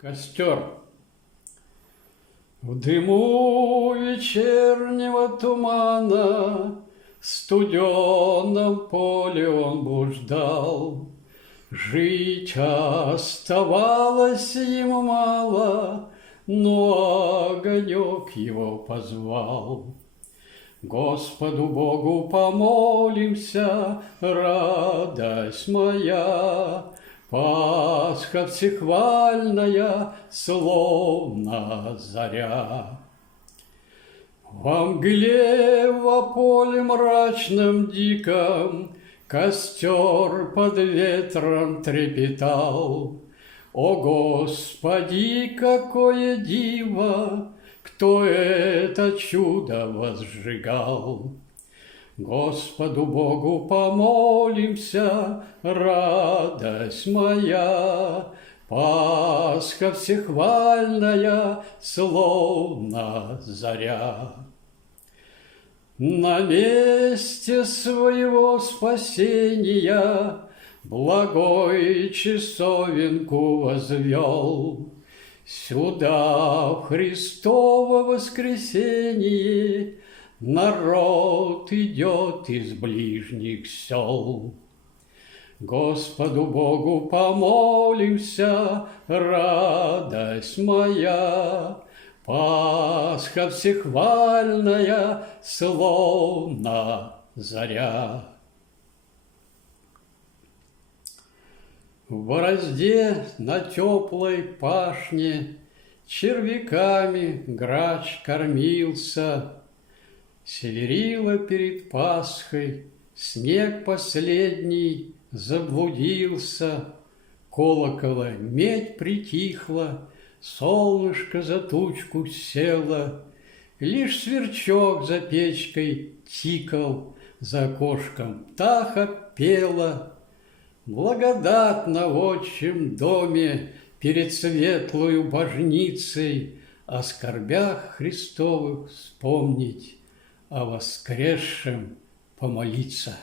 Костер. В дыму вечернего тумана в студеном поле он блуждал. Жить оставалось ему мало, но огонек его позвал. Господу Богу помолимся, радость моя, Пасха всехвальная, словно заря. Во мгле, во поле мрачном диком Костер под ветром трепетал. О, Господи, какое диво! Кто это чудо возжигал? Господу Богу помолимся, радость моя, Пасха всехвальная, словно заря. На месте своего спасения благой часовенку возвел. Сюда в Христово воскресенье народ идет из ближних сел. Господу Богу помолимся, радость моя, Пасха всехвальная, словно заря. В борозде на теплой пашне червяками грач кормился. Северила перед Пасхой, снег последний заблудился. Колокола медь притихла, солнышко за тучку село. Лишь сверчок за печкой тикал, за окошком птаха пела. Благодатно в отчим доме перед светлою божницей о скорбях Христовых вспомнить, о воскресшем помолиться.